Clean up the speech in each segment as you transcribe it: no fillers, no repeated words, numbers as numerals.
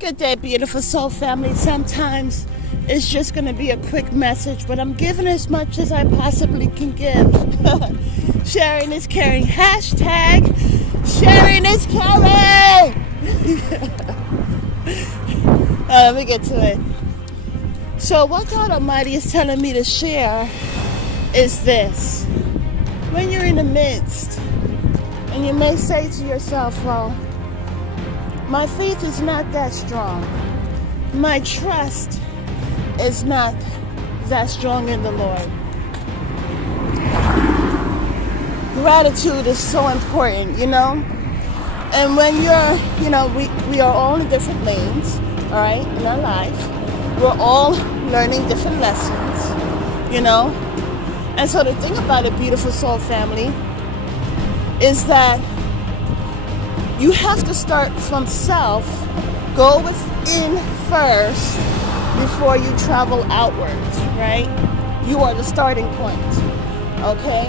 Good day, beautiful soul family. Sometimes it's just going to be a quick message, but I'm giving as much as I possibly can give. Sharing is caring. Hashtag sharing is caring. Let me get to it. So what God Almighty is telling me to share is this. When you're in the midst, and you may say to yourself, well, my faith is not that strong. My trust is not that strong in the Lord. Gratitude is so important, you know? And when we are all in different lanes, all right, in our life. We're all learning different lessons, you know? And so the thing about a beautiful soul family is that you have to start from self, go within first before you travel outwards, right? You are the starting point, okay?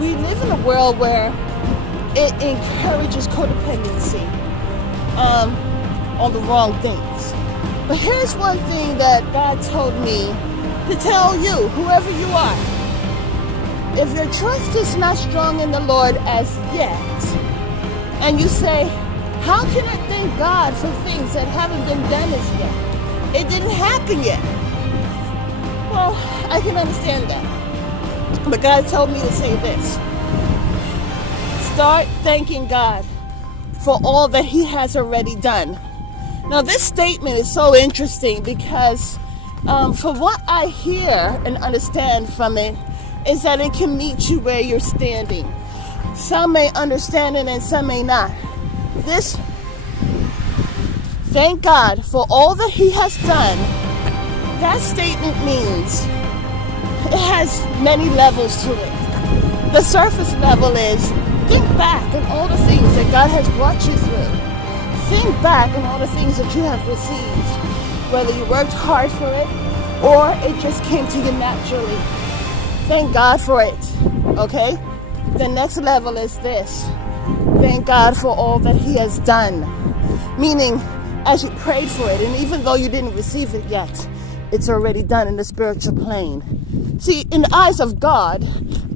We live in a world where it encourages codependency on the wrong things. But here's one thing that God told me to tell you, whoever you are. If your trust is not strong in the Lord as yet, and you say, how can I thank God for things that haven't been done as yet? It didn't happen yet. Well, I can understand that. But God told me to say this. Start thanking God for all that He has already done. Now, this statement is so interesting because from what I hear and understand from it is that it can meet you where you're standing. Some may understand it and some may not. This, thank God for all that He has done, that statement means it has many levels to it. The surface level is, think back on all the things that God has brought you through. Think back on all the things that you have received, whether you worked hard for it or it just came to you naturally. Thank God for it, okay? The next level is this. Thank God for all that He has done. Meaning, as you prayed for it, and even though you didn't receive it yet, it's already done in the spiritual plane. See, in the eyes of God,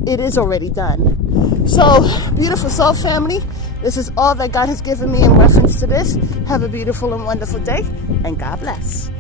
it is already done. So, beautiful soul family, this is all that God has given me in reference to this. Have a beautiful and wonderful day, and God bless.